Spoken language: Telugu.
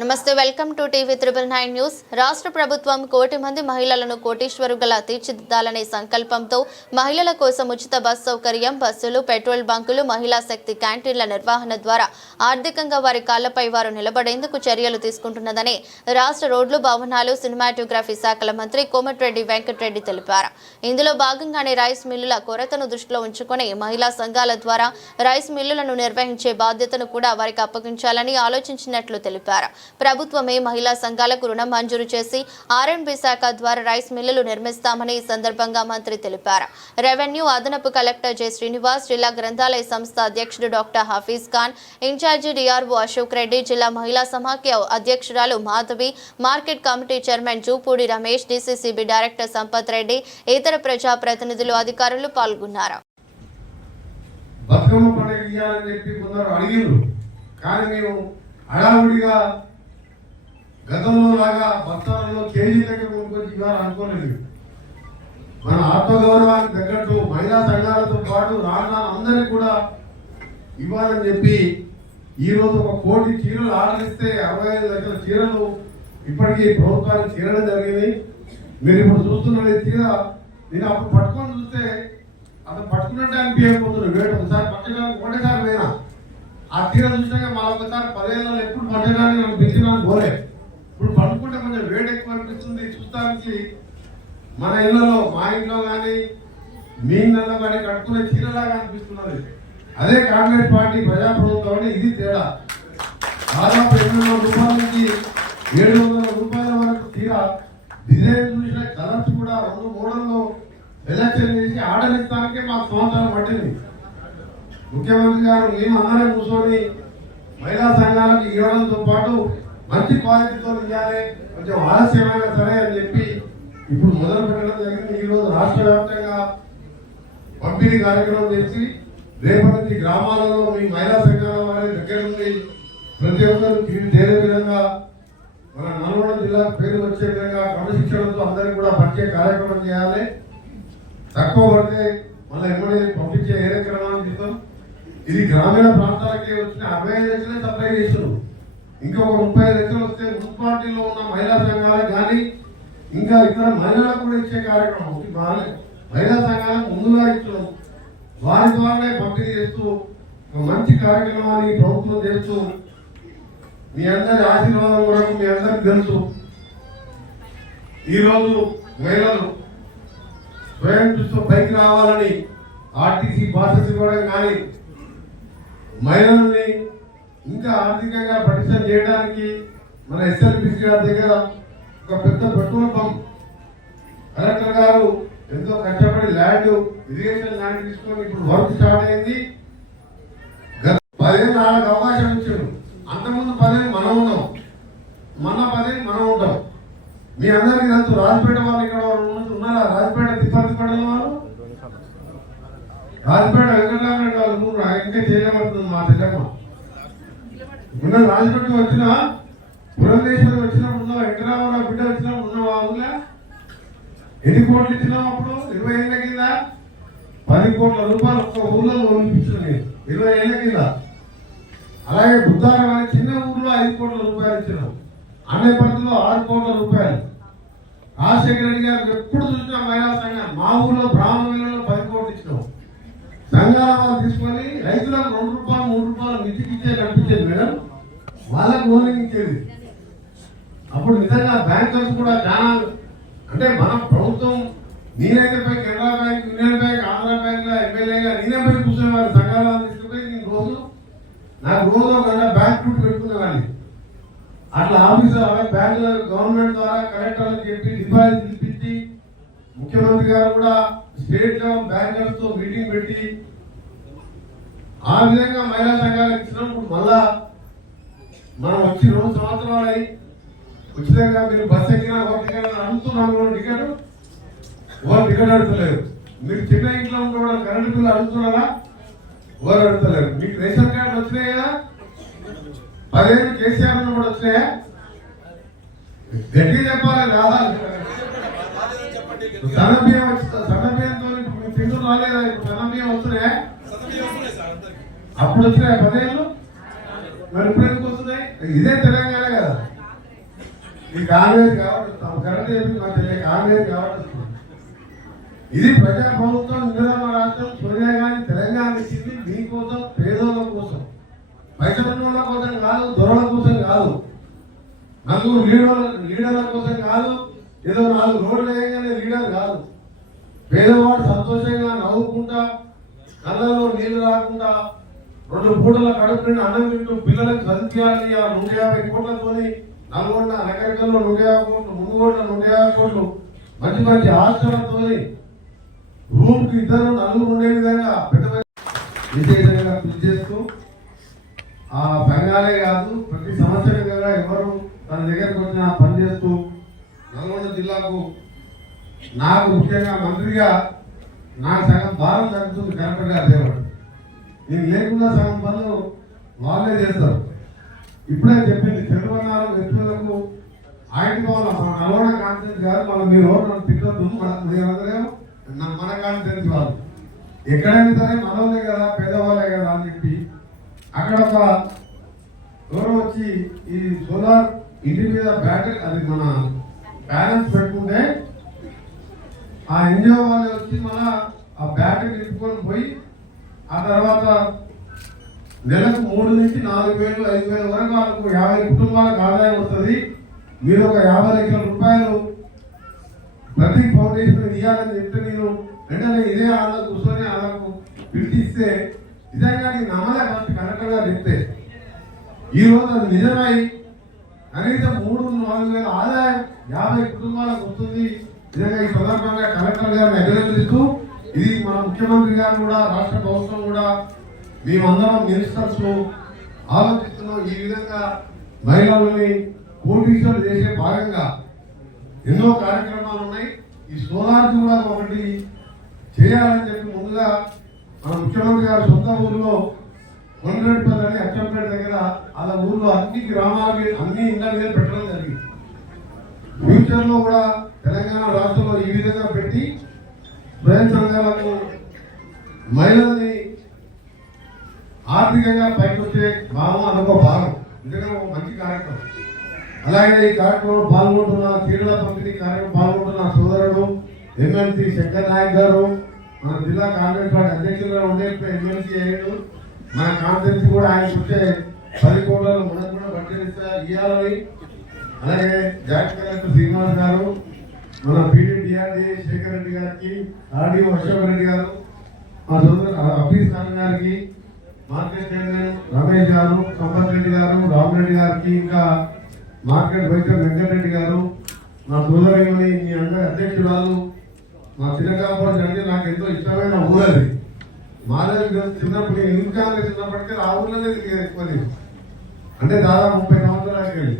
నమస్తే welcome to TV triple nine news. రాష్ట్ర ప్రభుత్వం కోటి మంది మహిళలను కోటీశ్వరుగల తీర్చిదిద్దాలనే సంకల్పంతో మహిళల కోసం ఉచిత బస్ సౌకర్యం బస్సులు పెట్రోల్ బంకులు మహిళా శక్తి క్యాంటీన్ల నిర్వహణ ద్వారా ఆర్థికంగా వారి కాళ్ళపై వారు నిలబడేందుకు చర్యలు తీసుకుంటున్నదని రాష్ట్ర రోడ్లు భవనాలు సినిమాటోగ్రఫీ శాఖల మంత్రి కోమటిరెడ్డి వెంకటరెడ్డి తెలిపారు. ఇందులో భాగంగానే రైస్ మిల్లుల కొరతను దృష్టిలో ఉంచుకుని మహిళా సంఘాల ద్వారా రైస్ మిల్లులను నిర్వహించే బాధ్యతను కూడా వారికి అప్పగించాలని ఆలోచించినట్లు తెలిపారు. ప్రభుత్వమే మహిళా సంఘాలకు రుణం మంజూరు చేసి ఆర్ఎండ్బి శాఖ ద్వారా రైస్ మిల్లులు నిర్మిస్తామని ఈ సందర్భంగా మంత్రి తెలిపారు. రెవెన్యూ అదనపు కలెక్టర్ జె శ్రీనివాస్ జిల్లా గ్రంథాలయ సంస్థ అధ్యక్షుడు doctor Hafeez Khan incharge DRO Ashok Reddy జిల్లా మహిళా సమాఖ్య అధ్యక్షురాలు Madhavi market committee chairman Jupudi Ramesh DCCB director Sampath Reddy ఇతర ప్రజా ప్రతినిధులు అధికారులు పాల్గొన్నారు. బతుకమ్మ పండుగ ఇవ్వాలని చెప్పి కొందరు అడిగిండ్రు కానీ మేము హడావుడిగా గతంలో లాగా బస్తాలలో కేజీ దగ్గర కొనుక్కొని ఇవ్వాలని అనుకోలేదు. మన ఆత్మగౌరవానికి తగ్గట్టు మహిళా సంఘాలతో పాటు రాను అందరికి కూడా ఇవ్వాలని చెప్పి ఈ రోజు ఒక కోటి చీరలు ఆర్డర్ ఇస్తే అరవై ఐదు లక్షల చీరలు ఇప్పటికీ ప్రభుత్వానికి చేరడం జరిగింది. మీరు ఇప్పుడు చూస్తున్నది చీర నేను అప్పుడు పట్టుకొని చూస్తే అతను పట్టుకున్నట్టు అనిపించకపోతున్నాడు వేడు ఒకసారి పట్టడానికి ఒకటేసారి పోయినా ఆ తీర చూసినాక మళ్ళీ ఒకసారి పదిహేను ఎప్పుడు పట్టడానికి నన్ను పిలిచినాను పోలే. ఇప్పుడు పడుకుంటే కొంచెం వేడి ఎక్కువ అనిపిస్తుంది. చూస్తానికి మన ఇళ్ళలో మా ఇంట్లో కానీ మీ ఇళ్ళలో కానీ కట్టుకునే చీరలాగా అనిపిస్తున్నది. అదే కాంగ్రెస్ పార్టీ ప్రజాప్రభుత్వం అంటే ఇది తేడా. దాదాపు ఎనిమిది వందల రూపాయల నుంచి ఏడు వందల రూపాయల వరకు చీర డిజైన్ చూసిన కలర్స్ కూడా రెండు మూడల్లో ఎలక్షన్ చేసి ఆడలిస్తానికే ఇస్తానికే మాకు సంవత్సరం పట్టింది. ముఖ్యమంత్రి గారు మేము అందరం కూర్చొని మహిళా సంఘాలకు ఇవ్వడంతో పాటు మంచి క్వాలిటీతో ఇవ్వాలి కొంచెం ఆలస్యమైనా సరే అని చెప్పి ఇప్పుడు మొదలు పెట్టడం జరిగింది. ఈ రోజు రాష్ట్ర వ్యాప్తంగా పంపిణీ కార్యక్రమం చేసి రేపటి గ్రామాలలో మీ మహిళా సంఘాల వారి దగ్గర నుండి ప్రతి ఒక్కరు తిరిగి చేరే విధంగా మన నల్గొండ జిల్లా పేరు వచ్చే విధంగా క్రమశిక్షణతో అందరికీ కూడా పరిచయ కార్యక్రమం చేయాలి. తక్కువ పడితే మళ్ళీ ఎమ్మెల్యే పంపించే ఏ కార్యక్రమాన్ని ఇది గ్రామీణ ప్రాంతాలకి వచ్చిన అరవై సప్లై చేస్తున్నాం ఇంకొక ముప్పై ఐదు వస్తే మున్సిపాలిటీలో ఉన్న మహిళా సంఘాలకు కానీ ఇంకా ఇతర మహిళలకు కూడా ఇచ్చే కార్యక్రమం ఒకటి బాగానే. మహిళా సంఘాలకు ముందుగా ఇస్తున్నాం వారి ద్వారానే పంపిణీ చేస్తూ ఒక మంచి కార్యక్రమాన్ని ప్రభుత్వం చేస్తూ మీ అందరి ఆశీర్వాదం కొరకు మీ అందరికి తెలుసు. ఈరోజు మహిళలు స్వయం చూస్తూ పైకి రావాలని ఆర్టీసీ బాసెస్ ఇవ్వడం కానీ మహిళల్ని ఇంకా ఆర్థికంగా పటిష్టం చేయడానికి మన ఎస్ఎల్పిసి గారి దగ్గర ఒక పెద్ద పెట్రోల్ పంప్ కలెక్టర్ గారు ఎంతో కష్టపడి ల్యాండ్ ఇరిగేషన్ ల్యాండ్ తీసుకొని ఇప్పుడు వర్క్ స్టార్ట్ అయింది. పదిహేను నాలుగు అవకాశం ఇచ్చాడు అంతకుముందు పదిహేను మనం ఉన్నాం. మన పదిహేను మనం ఉంటాం. మీ అందరికీ తెలుసు రాజపేట వాళ్ళు ఇక్కడ ఉన్నారా? రాజపేట తిప్పతి పడల వాళ్ళు? రాజపేట వెంకటరామరెడ్డి వాళ్ళు ఇంకా చేయలేమంటుంది మా తెలంగాణ మొన్న రాజమండ్రి వచ్చిన పురంధేశ్వరి వచ్చినప్పుడు ఉన్నావా? వెంకటరామరావు బిడ్డ వచ్చినప్పుడు ఉన్నావా? ఊళ్ళో ఎన్ని కోట్లు ఇచ్చినాం అప్పుడు? ఇరవై ఏళ్ళ కింద? పది కోట్ల రూపాయలు ఒక్క ఊళ్ళో పంపించింది ఇరవై ఏళ్ళ కింద. అలాగే బుద్ధారం అనే చిన్న ఊర్లో ఐదు కోట్ల రూపాయలు ఇచ్చినాం అన్నపర్తిలో ఆరు కోట్ల రూపాయలు. రాజశేఖర రెడ్డి గారు ఎప్పుడు చూసినా మహిళా సంఘం మా ఊళ్ళో బ్రాహ్మణులలో పది కోట్లు ఇచ్చినాం సంఘాల తీసుకొని రైతులకు రెండు రూపాయలు మూడు రూపాయలు నిధికి ఇచ్చే కనిపించేది మేడం. వాళ్ళకు ఓనింగ్ ఇచ్చేది అప్పుడు నిజంగా బ్యాంకర్స్ కూడా చాలా అంటే మన ప్రభుత్వం నేనైతే పోయి Canara bank union bank Andhra bank ఎమ్మెల్యేగా నేనే పోయి కూర్చునేవారు సంఘాల తీసుకుపోయి నేను రోజు నాకు రోజు ఒక గంట బ్యాంక్ రూట్ పెట్టుకునేవాడిని అట్లా ఆఫీసర్ అలా బ్యాంక్ గవర్నమెంట్ ద్వారా కలెక్టర్లకు చెప్పి డిపాజిట్ పిలిపించి ముఖ్యమంత్రి గారు కూడా స్టేట్ లెవెల్ బ్యాంకర్స్తో మీటింగ్ పెట్టి ఆ విధంగా మహిళా సంఘాలకు ఇచ్చినప్పుడు మళ్ళా మనం వచ్చి రెండు సంవత్సరాలు అయి ఉచితంగా మీరు బస్ ఎక్కినా ఒక టికెట్ అడుగుతున్నాం కూడా టికెట్. వారు టికెట్ అడుగుతలేరు. మీరు చిన్న ఇంట్లో ఉంటే కూడా కరెంట్ బిల్లు అడుగుతున్నారా? వారు అడుగుతలేరు. మీకు రేషన్ కార్డు వచ్చినాయి? కదా పదిహేను కేసీఆర్ ఉన్నప్పుడు వచ్చినాయా? గట్టిగా చెప్పాలి రాదా సన్న బియ్యం సన్న బియ్యంతో రాలేదా? సన్న బియ్యం వస్తున్నాయా? అప్పుడు వచ్చినాయి పదేళ్ళు మరి ఇప్పుడు ఎందుకు ఇదే తెలంగాణ కదా. ఈ కాంగ్రెస్ కాబట్టి వస్తాం కరెక్ట్ చెప్పి కాంగ్రెస్ కాబట్టి ఇది ప్రజాప్రభుత్వం ఇందిరామ రాష్ట్రం సోనియా గాంధీ తెలంగాణ ఇచ్చింది మీకోసం పేదోళ్ళ కోసం. పైసల కోసం కాదు దొరల కోసం కాదు. నలుగురు లీడర్ల లీడర్ల కోసం కాదు. ఏదో నాలుగు రోడ్లు వేయగానే లీడర్ కాదు. పేదవాడు సంతోషంగా నవ్వుకుంటా కళ్ళలో నీళ్ళు రాకుండా రెండు పూటల కడుపు నిండా అన్నం తింటూ పిల్లలకు చదివించాలి ఆ నూట యాభై కోట్లతోని నల్గొండ నగరికల్లో నూట యాభై కోట్లు మునుగోడ్ల నూట యాభై కోట్లు. మంచి మంచి హాస్టళ్ళతోని రూమ్కి ఇద్దరు నలుగురు ఉండే విధంగా పెద్ద విశేషంగా కృషి చేస్తూ ఆ బెంగాలే కాదు ప్రతి సంవత్సరం కదా ఎవరు తన దగ్గరకు వచ్చిన పని చేస్తూ నల్గొండ జిల్లాకు నాకు ముఖ్యంగా మంత్రిగా నాకు సగం భారం తగ్గుతుంది కరెక్ట్గా అదేవాడు నేను లేకుండా సగం పనులు వాళ్ళే చేస్తారు. ఇప్పుడే చెప్పింది చంద్రబాబు వ్యక్తులకు ఆయన పోవాలి మన నల్గొండ కాన్ఫరెన్స్ కాదు మనం మీరు రోడ్డు నన్ను తిట్టద్దు మన మీరందరేమో మన కాన్ఫరెన్స్ వాళ్ళు. ఎక్కడైనా సరే మనవలే కదా పేదవాళ్ళే కదా అని చెప్పి అక్కడ ఒక ఎవరో వచ్చి ఈ సోలార్ ఇంటి మీద బ్యాటరీ అది మన బ్యాలెన్స్ పెట్టుకుంటే ఆ ఎన్జిఓ వాళ్ళు వచ్చి మన ఆ బ్యాటరీ నింపుకొని పోయి ఆ తర్వాత నెలకు మూడు నుంచి నాలుగు వేలు ఐదు వేల వరకు వాళ్ళకు యాభై కుటుంబాలకు ఆదాయం వస్తుంది. మీరు ఒక యాభై లక్షల రూపాయలు ప్రతి ఫౌండేషన్ ఇవ్వాలని చెప్తే నేను వెంటనే ఇదే ఆళ్ళ కూర్చొని వాళ్ళకు పిలిపిస్తే నిజంగా నేను నమ్మలే కరెక్ట్గా చెప్తే. ఈరోజు అది నిజమై కనీసం మూడు నాలుగు వేల ఆదాయం యాభై కుటుంబాలకు వస్తుంది. నిజంగా ఈ సందర్భంగా కలెక్టర్ గారిని అభినందిస్తూ ఇది మన ముఖ్యమంత్రి గారు కూడా రాష్ట్ర ప్రభుత్వం కూడా మేమందరం మినిస్టర్స్ ఆలోచిస్తున్నాం ఈ విధంగా మహిళలని కోటీశ్వరులు చేసే భాగంగా ఎన్నో కార్యక్రమాలు ఉన్నాయి. ఈ సోలార్ కూడా ఒకటి చేయాలని చెప్పి ముందుగా మన ముఖ్యమంత్రి గారు సొంత ఊర్లో కొండరెడ్డిపల్లి అని అచ్చంపేట దగ్గర అలా ఊర్లో అన్ని గ్రామాలకి అన్ని ఇండ్ల మీద పెట్టడం జరిగింది. ఫ్యూచర్లో కూడా తెలంగాణ రాష్ట్రంలో ఈ విధంగా పెట్టి స్వయం సంఘాలకు మహిళల్ని ఆర్థికంగా పైకి వచ్చే భావం అదొక భాగం నిజంగా మంచి కార్యక్రమం. అలాగే ఈ కార్యక్రమంలో పాల్గొంటున్న క్రీడల పంపిణీ కార్యక్రమం పాల్గొంటున్న సోదరుడు ఎమ్మెల్సీ శంకర్ నాయక్ గారు మన జిల్లా కాంగ్రెస్ పార్టీ అధ్యక్షులుగా ఉండే ఎమ్మెల్సీ అయ్యాడు. మన కాన్ఫరెన్స్ కూడా ఆయన వచ్చే పది కోట్లలో మనకు కూడా బడ్జెట్ ఇవ్వాలని అలాగే జాయింట్ కలెక్టర్ శ్రీనివాస్ గారు మన పీడీ శేఖర్ రెడ్డి గారికి ఆర్డీఓ అశోక్ రెడ్డి గారు మా సోదరు అఫీస్ ఖాన్ గారికి మార్కెట్ చైర్మన్ రమేష్ గారు సంపత్ రెడ్డి గారు రామరెడ్డి గారికి ఇంకా మార్కెట్ వైద్య వెంకటరెడ్డి గారు మా సోదరుని మీ అందరి అధ్యక్షురాలు మా చిన్నకాపురం అంటే నాకు ఎంతో ఇష్టమైన ఊరు అది మాధవి చిన్నప్పుడు ఇంకా చిన్నప్పటికీ ఆ ఊర్లోనే తిరిగేది ఎక్కువ అంటే దాదాపు ముప్పై సంవత్సరాలకి వెళ్ళి.